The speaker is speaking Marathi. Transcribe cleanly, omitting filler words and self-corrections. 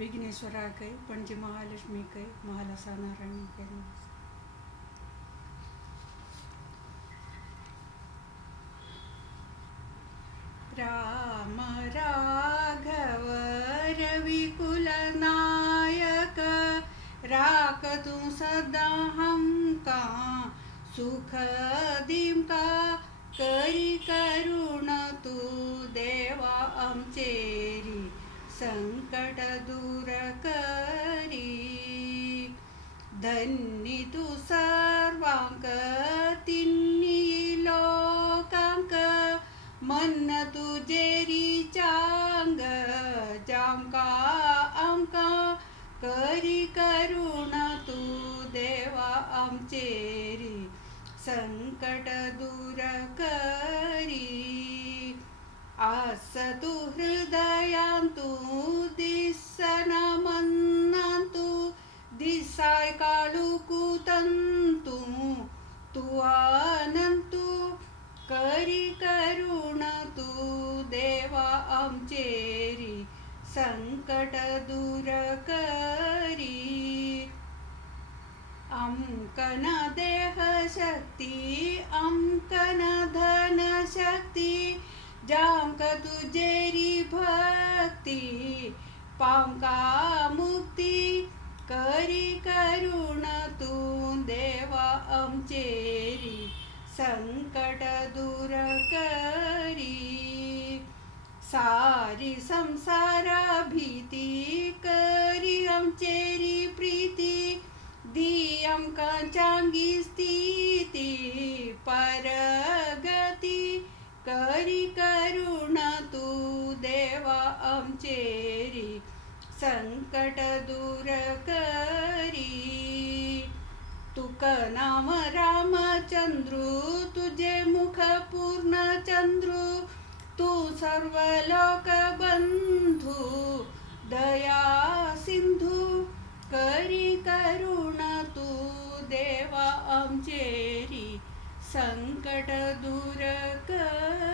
विघ्नेश्वरा कै पणजी महालक्ष्मी कै महालसा नारायण कै राम राघव रविकुल नायक राख तू सदा हमका सुख दिमका करी करुण तू देवा आमचेरी संकट दूर करी धन्य तू सर्वांक तिन्ही लोकांक मन तुझेरी चांग जामका आमका करी करुण तू देवा आमचेरी संकट दूर करी आस तू हृदयांतू दिसन मन्नांतू दिसाय काळुकू तंतू तू आनंतू करी करुण तू देवा आमचेरी संकट दूर करी अमकन देह शक्ती अमकन धन शक्ती जामक तुझेरी भक्ती पामका मुक्ती करी करुण तू देवा आमचेरी संकट दूर करी सारी संसार भीती करी आमचेरी प्रीती दी आमका चांगी स्थिती परगती करी करुण तू देवा आमचेरी संकट दूर करी तुक नाम रामचंद्रू तुझे मुख पूर्ण चंद्रू तू सर्व लोक बंधू दया सिंधू करी करुण तू देवा आमचेरी संकट दूर कर